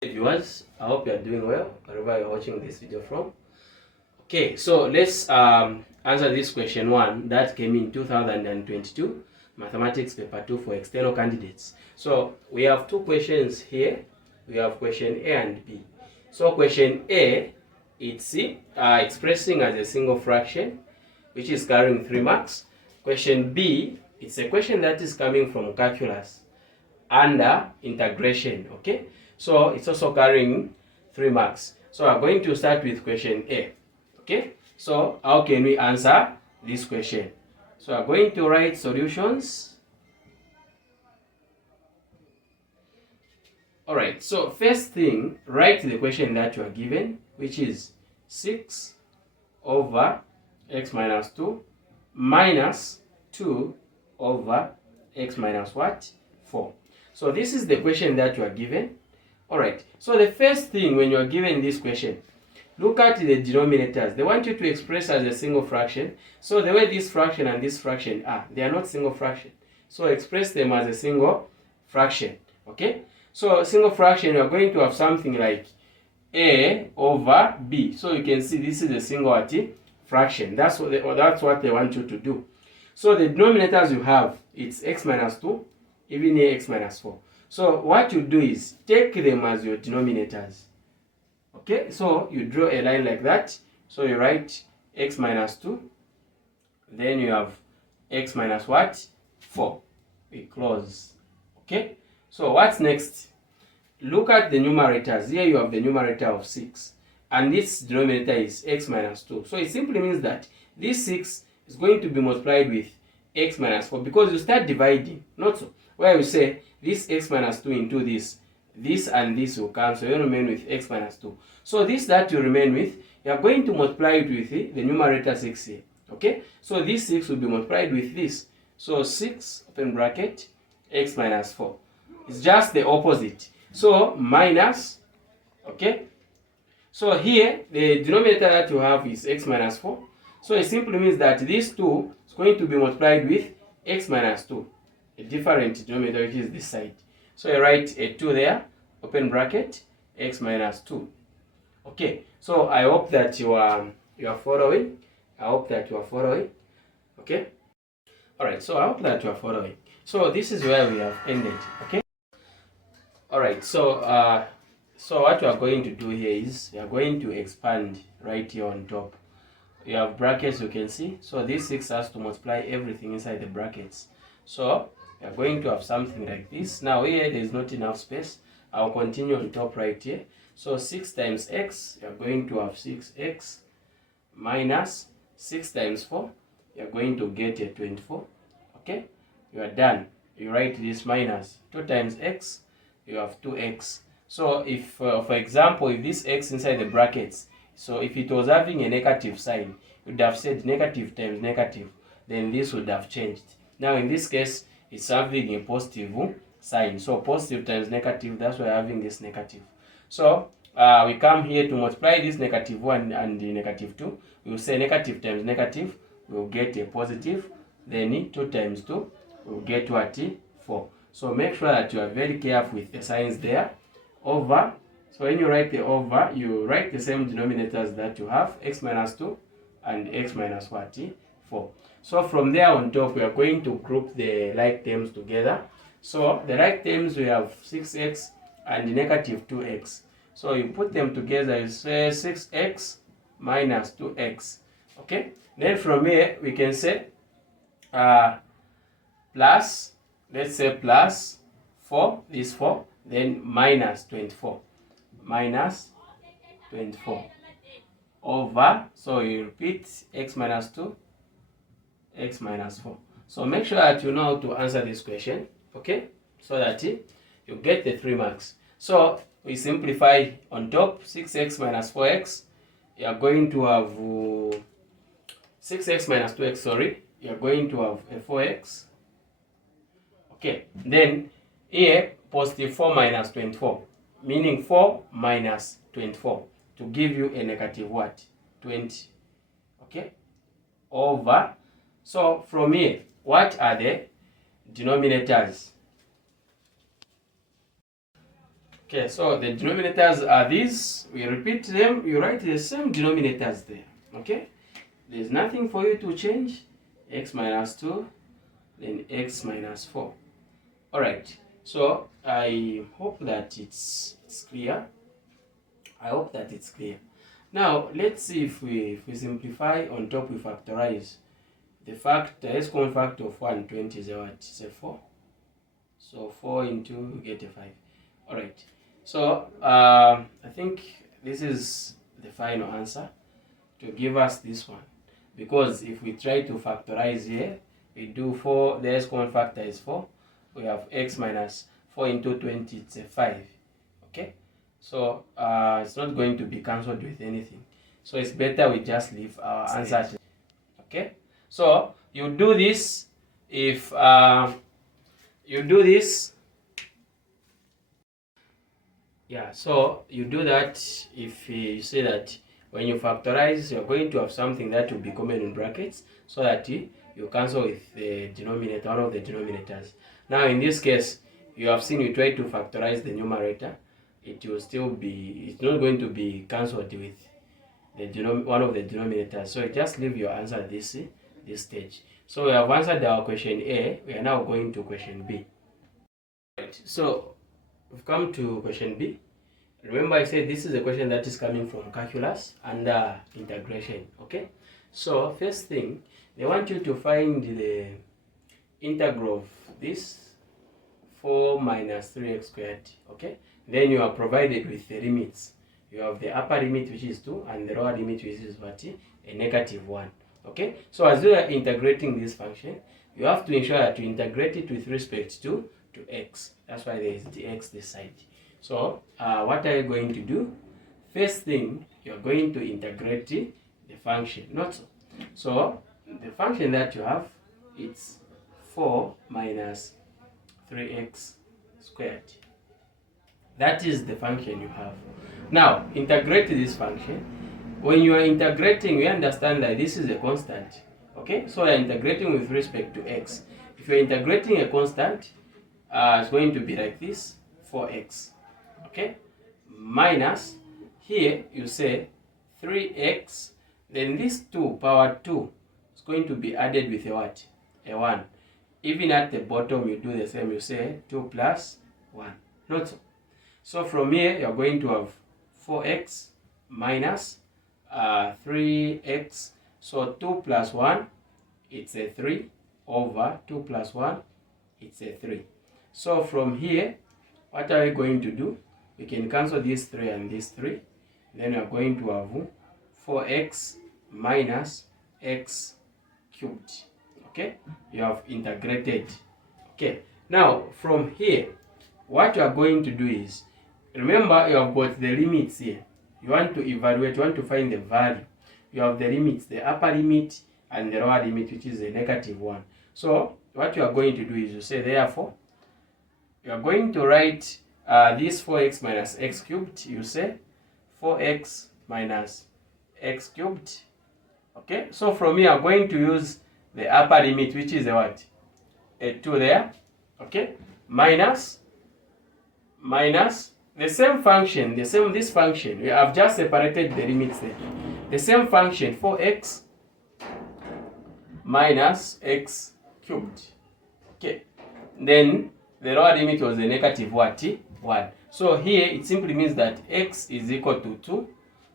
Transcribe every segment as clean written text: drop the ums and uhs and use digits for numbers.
Viewers, I hope you are doing well wherever you're watching this video from. Okay, so let's answer this question 1 that came in 2022 mathematics paper 2 for external candidates. So we have two questions here. We have question A and B. So question A, it's expressing as a single fraction, which is carrying 3 marks. Question B, it's a question that is coming from calculus under integration. Okay, so it's also carrying 3 marks. So I'm going to start with question A. Okay, so how can we answer this question? So I'm going to write solutions. Alright, so first thing, write the question that you are given, which is 6 over x minus 2 minus 2 over x minus what? 4. So this is the question that you are given. Alright, so the first thing when you are given this question, look at the denominators. They want you to express as a single fraction. So the way this fraction and this fraction are, they are not single fraction. So express them as a single fraction. Okay? So single fraction, you are going to have something like a over b. So you can see this is a single fraction. That's what they want you to do. So the denominators you have, it's x minus 2, even here x minus 4. So what you do is take them as your denominators. Okay, so you draw a line like that. So you write x minus 2. Then you have x minus what? 4. We close. Okay, so what's next? Look at the numerators. Here you have the numerator of 6. And this denominator is x minus 2. So it simply means that this 6 is going to be multiplied with x minus 4. Because you start dividing. Not so. Where you say this x minus 2 into this and this will come, so you remain with x minus 2. So this that you remain with, you are going to multiply it with the numerator 6 here. Okay, so this 6 will be multiplied with this. So 6 open bracket x minus 4. It's just the opposite. So minus, okay, so here the denominator that you have is x minus 4. So it simply means that this 2 is going to be multiplied with x minus 2, a different denominator, which is this side. So I write a 2 there, open bracket, x minus 2. Okay, so I hope that you are following. I hope that you are following. Okay? Alright, so I hope that you are following. So this is where we have ended. Okay? Alright, so what we are going to do here is we are going to expand right here on top. You have brackets, you can see. So this 6 has to multiply everything inside the brackets. So we are going to have something like this. Now here there is not enough space. I'll continue on top right here. So 6 times x, you are going to have 6x minus 6 times 4. You are going to get a 24. Okay? You are done. You write this minus 2 times x, you have 2x. So if, for example, if this x inside the brackets, so if it was having a negative sign, you would have said negative times negative, then this would have changed. Now in this case, it's having a positive sign. So positive times negative, that's why we're having this negative. So we come here to multiply this negative 1 and the negative 2. We will say negative times negative, we will get a positive. Then 2 times 2, we will get what? 4. So make sure that you are very careful with the signs there. Over. So when you write the over, you write the same denominators that you have, x minus 2 and x minus what? 4. So from there on top, we are going to group the like terms together. So the like terms, we have 6x and negative 2x. So you put them together, you say 6x minus 2x. Okay? Then from here, we can say plus, let's say plus 4, this 4, then minus 24. Minus 24 over, so you repeat x minus 2, x minus 4. So make sure that you know how to answer this question, okay, so that you get the 3 marks. So we simplify on top, 6x minus 4x, you are going to have 6x minus 2x, sorry, you are going to have a 4x. Okay, then here positive 4 minus 24, meaning 4 minus 24, to give you a negative what? 20. Okay, over. So from here, what are the denominators? Okay, so the denominators are these. We repeat them. You write the same denominators there. Okay, there's nothing for you to change. X minus 2, then x minus 4. All right, so I hope that it's clear. I hope that it's clear. Now let's see if we simplify. On top we factorize. The x common factor of 120 is a what? It's a 4. So 4 into, we get a 5. All right. So I think this is the final answer to give us this one. Because if we try to factorize here, we do 4, the x common factor is 4. We have x minus 4 into 20, it's a 5. Okay? So it's not going to be cancelled with anything. So it's better we just leave our answer. Okay? So you do this if you do this. Yeah, so you do that if you say that when you factorize, you're going to have something that will be common in brackets, so that you cancel with the denominator, one of the denominators. Now in this case, you have seen we try to factorize the numerator, it will still be, it's not going to be cancelled with the one of the denominators. So you just leave your answer at this stage. So we have answered our question A. We are now going to question B. Right, so we've come to question B. Remember I said this is a question that is coming from calculus and integration. Okay, so first thing, they want you to find the integral of this 4 minus 3x squared. Okay, then you are provided with the limits. You have the upper limit, which is 2, and the lower limit, which is what? A negative 1. Okay, so as you are integrating this function, you have to ensure that you integrate it with respect to x. That's why there is the x this side. So what are you going to do? First thing, you are going to integrate the function. Not so. So the function that you have, it's 4 minus 3x squared. That is the function you have. Now integrate this function. When you are integrating, we understand that this is a constant. Okay, so you are integrating with respect to x. If you are integrating a constant, it's going to be like this, 4x. Okay, minus, here you say 3x, then this 2 power 2 is going to be added with a what? A 1. Even at the bottom you do the same, you say 2 plus 1. Not so. So from here you're going to have 4x minus 3x. So 2 plus 1, it's a 3, over 2 plus 1, it's a 3. So from here, what are we going to do? We can cancel this 3 and this 3. Then we are going to have 4x minus x cubed. Okay, you have integrated. Okay, now from here, what you are going to do is, remember you have got the limits here. You want to evaluate, you want to find the value. You have the limits, the upper limit and the lower limit, which is a negative 1. So what you are going to do is you say, therefore, you are going to write this 4x minus x cubed. You say 4x minus x cubed. Okay, so from here I'm going to use the upper limit, which is a what? A 2 there. Okay, minus the same function, this function. We have just separated the limits there. The same function, 4x minus x cubed. Okay, then the lower limit was a negative what? 1. So here it simply means that x is equal to 2.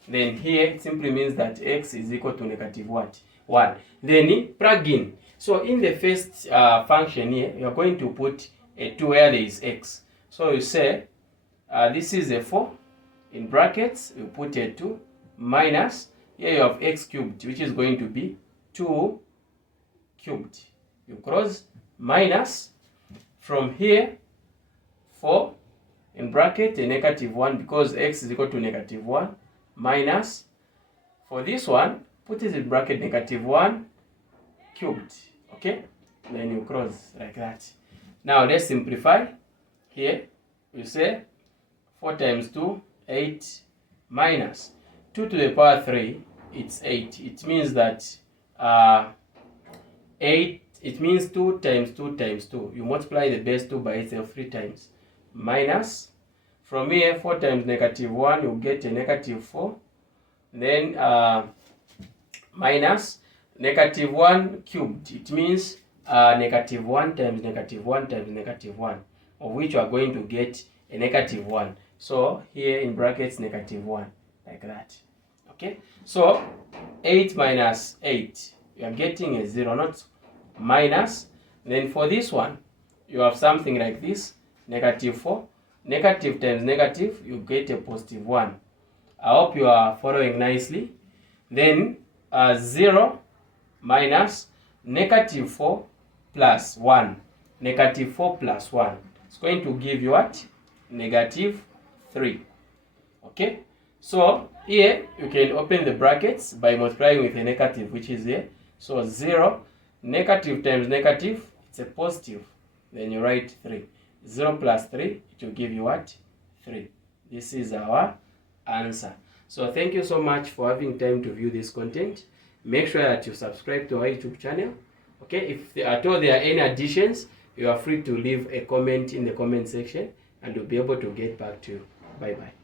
Then here it simply means that x is equal to negative what? 1. Then plug in. So in the first function here, you are going to put a 2 where there is x. So you say this is a 4. In brackets, you put a 2 minus, here you have x cubed, which is going to be 2 cubed. You cross minus, from here 4 in bracket a negative 1, because x is equal to negative 1, minus, for this one put it in bracket negative 1 cubed. Okay, then you cross like that. Now let's simplify. Here you say 4 times 2, 8, minus 2 to the power 3, it's 8. It means that 8, it means 2 times 2 times 2. You multiply the base 2 by itself 3 times. Minus, from here 4 times negative 1, you get a negative 4. Then minus negative 1 cubed. It means negative 1 times negative 1 times negative 1, of which you are going to get a negative 1. So here in brackets negative 1, like that. Okay, so 8 minus 8, you are getting a 0, not minus. Then for this one, you have something like this, negative 4. Negative times negative, you get a positive 1. I hope you are following nicely. Then 0 minus negative 4 plus 1. Negative 4 plus 1. It's going to give you what? Negative 3. Okay? So here you can open the brackets by multiplying with a negative, which is here. So 0, negative times negative, it's a positive. Then you write 3. 0 plus 3, it will give you what? 3. This is our answer. So thank you so much for having time to view this content. Make sure that you subscribe to our YouTube channel. Okay, if at all there are any additions, you are free to leave a comment in the comment section and we'll be able to get back to you. Bye bye.